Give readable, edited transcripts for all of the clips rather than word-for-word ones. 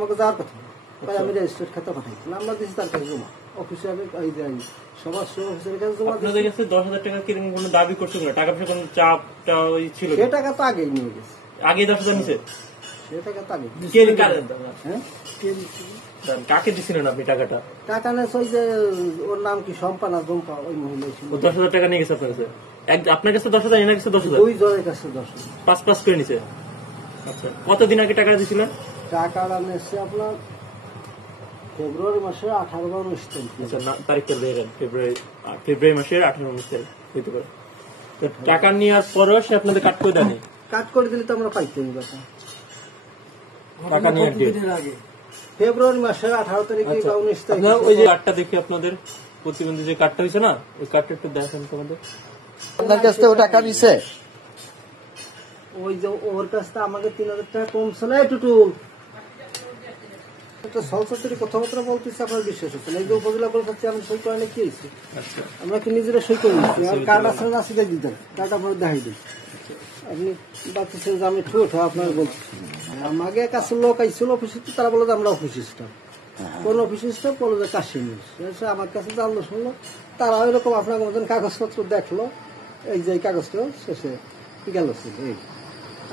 আমাকে যাওয়ার কথা তাই আমি রেজিস্ট্রেট খাতা পাঠাই নাম্বার দিয়েছি তার কাছে জমা অফিসে আমি এই যে সমাজ সেবা অফিসের কাছে জমা আপনাদের কাছে 10,000 টাকা কিরকম কোনো দাবি করছে না? টাকা পয়সা কোনো চাপটা ওই ছিল? সে টাকা তো আগেই নিয়ে গেছে। আগে 10,000 নিছে? সে টাকা তো আগে হ্যাঁ কাকে দিছিলেন আপনি টাকাটা? টাকা নেছে ওই যে ওর নাম কি সম্পানা জম্পা ওই মহিলা ছিল। 10,000 টাকা নিয়ে গেছে আপনার কাছে? আপনার কাছে 10,000 এনার কাছে 10,000? ওই জনের কাছে 10,000 পাঁচ করে নিছে। আচ্ছা কতদিন আগে টাকা দিছিলেন? টাকাটা নেছে আপনার ফেব্রুয়ারি মাসের 18 বা 19 তারিখ। আচ্ছা তারিখটা দেখেন ফেব্রুয়ারি মাসের 18-19 তারিখ হইতে পারে। তো টাকা নেওয়ার পরও সে আপনাদের কাট করে দেয়নি? কাট করে দিলে তো আমরা পাইতে নি কথা। টাকা নেওয়ার ডেট ফেব্রুয়ারি মাসের 18 তারিখে বা 19 তারিখে। আপনারা ওই যে কার্ডটা দেখি আপনাদের প্রতিবন্ধী যে কার্ডটা হয়েছে না ওই কার্ডটা একটু দেখান তোমাদের। আপনার কাছ থেকে টাকা নিছে? ওই যে ওর কাছ থেকে আমাকে 3,000 টাকা কমছে না টুটু একটা সলসরি কথাবার্তা বলতেছি আপনার বিশ্বাস হচ্ছে না। এই যে উপজেলা পরিষদ আমি সই করে কি হয়েছে আমরা কি নিজেরা সই করে নিচ্ছি আর কার্ড আছে না আছে দিতেন কার্ড আপনার দেখাই দিই আপনি বাচ্চা যে আমি ঠোঁট আপনার বলছি আমাকে কাছে লোক আইছিল অফিসে তারা বলে যে আমরা অফিস স্টাফ কোন অফিস স্টাফ বলো যে কাশিমির আমার কাছে জানলো শুনলো তারা ওইরকম আপনার মতন কাগজপত্র দেখলো এই যে কাগজটা শেষে গেল ছিল এই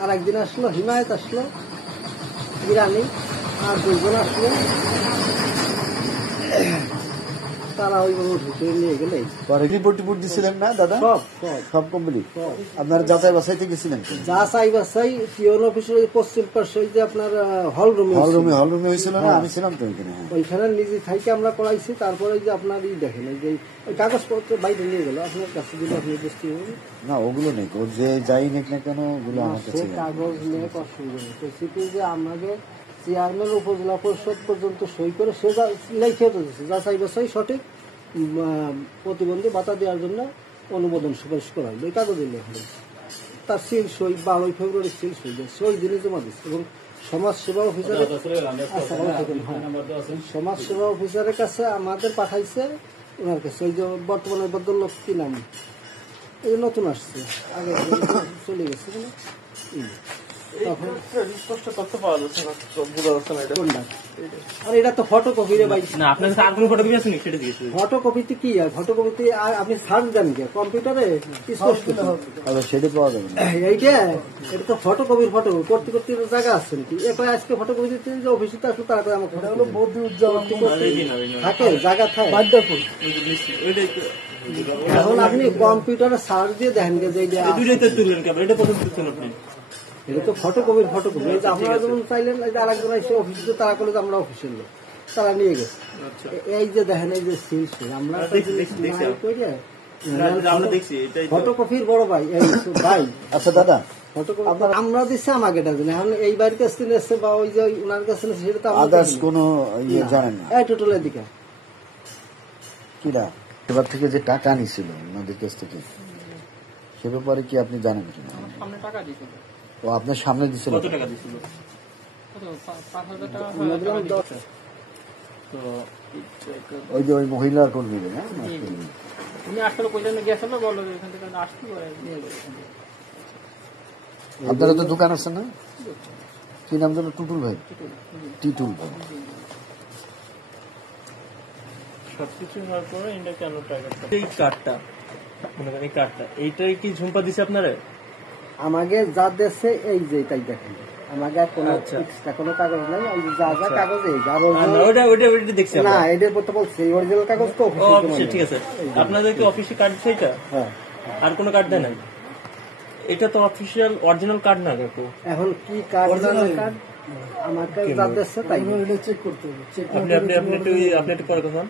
আর একদিন আসলো হিমায়ত আসলো বিরানি আর 2 জন আসলো তারা ওইভাবে ঢুকে নিয়ে গেলে পরে রিপোর্ট দিছিলেন না দাদা? সব কমপ্লিট। আপনারা যাচাই বাছাইতে গেছিলেন? যাচাই বাছাই পিওন অফিসের পশ্চিম পাশে যে আপনার হল রুমে হয়েছিল না? আমি ছিলাম তো ওইখানে। ওইখানে নিজে থাইকে আমরা করাইছি তারপরে যে আপনার দেখেন এই যে ওই কাগজপত্র বাইরে নিয়ে গেল আপনার কাছে দিলে আপনি বুঝতে পারবেন না ওগুলো নেই ও যে যাই নেক না কেন ওগুলো আমার কাছে কাগজ নিয়ে অসুবিধা নেই তো যে আমাকে চেয়ারম্যান উপজেলা পরিষদ পর্যন্ত সই করে সে লেখে দিচ্ছে যাচাই বাছাই সঠিক প্রতিবন্ধী ভাতা দেওয়ার জন্য অনুমোদন সুপারিশ করা হলো এই কাগজে লেখা তার সিল সই 12 ফেব্রুয়ারি সিল সই দিয়েছে ওই দিনে জমা দিচ্ছে এবং সমাজ সেবা অফিসারের সমাজ সেবা অফিসারের কাছে আমাদের পাঠাইছে ওনার কাছে ওই যে বর্তমানে ভদ্রলোক কি নাম এই যে নতুন আসছে আগে চলে গেছে আর এটা তো ফটোকপি রে ভাই না আপনার কাছে আর কোনো ফটোকপি আছে নাকি সেটা জিজ্ঞেস করছি। ফটোকপিতে কি আর ফটোকপিতে আপনি সার্চ দেন কি কম্পিউটারে সেটা পাওয়া যাবে না এইটা এটা তো ফটোকপির ফটোকপি করতে করতে জায়গা আছে নাকি এরপরে আজকে ফটোকপি দিতে যে অফিসে আসলে তাড়াতাড়ি আমাকে হলো বৌদ্ধ উজ্জ্বল থাকে জায়গা থাকে এখন আপনি কম্পিউটারে সার্চ দিয়ে দেখেন যে দুইটাই তুললেন কেবল এটা প্রথম তুলছেন আপনি এটা তো ফটোকপির ফটোকপি এই যে আপনারা যেমন চাইলেন এই যে আরেকজন এসে অফিসে তারা করলে যে আমরা অফিসের লোক তারা নিয়ে গেছে এই যে দেখেন এই যে সিল আমরা ফটোকপির বড় ভাই ভাই আচ্ছা দাদা আমরা দিচ্ছি আমাকে এটা জানি এখন এই বাড়ির কাছ থেকে এসছে বা ওই যে ওনার কাছে সেটা তো আদার্স কোনো জানেন না এই টোটালের দিকে কিরা এবার থেকে যে টাকা নিছিল ওনাদের কাছ থেকে সে ব্যাপারে কি আপনি জানেন কিনা? ও আপনার সামনে দিছিল? কত টাকা দিছিল? ওই যে ওই মহিলার কর্মী না আপনারা তো দোকান আছে না কি নাম যেন? টুটুল ভাই, টিটুল ভাই। সবকিছু হওয়ার পরে এটা কেন টাকা এই কার্ডটা মনে করেন এই কার্ডটা এইটাই কি ঝুম্পা দিছে আপনারা? আমাকে যা দেশে এই যে এটাই দেখেন আমাকে কোনো এক্সট্রা কোনো কাগজ নাই এই যা যা কাগজ এই আর ওটা দেখছি না এটার পর তো বলছি অরিজিনাল কাগজ তো অফিসে ঠিক আছে আপনাদের কি অফিসে কার্ড সেইটা? হ্যাঁ আর কোনো কার্ড দেন না? এটা তো অফিশিয়াল অরিজিনাল কার্ড না কাকু। এখন কি কার্ড অরিজিনাল কার্ড আমাকে যা দেশে তাই এটা চেক করতে হবে আপনি একটু পরে কথা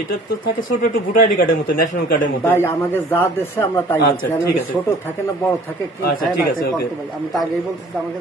এটা তো থাকে ছোট একটু ভোটার আইডি কার্ডের মতো ন্যাশনাল কার্ডের মতো ভাই আমাদের যা দেশে আমরা তাই ঠিক আছে ছোট থাকে না বড় থাকে কি ঠিক আছে আমি তো আগেই বলছি আমাকে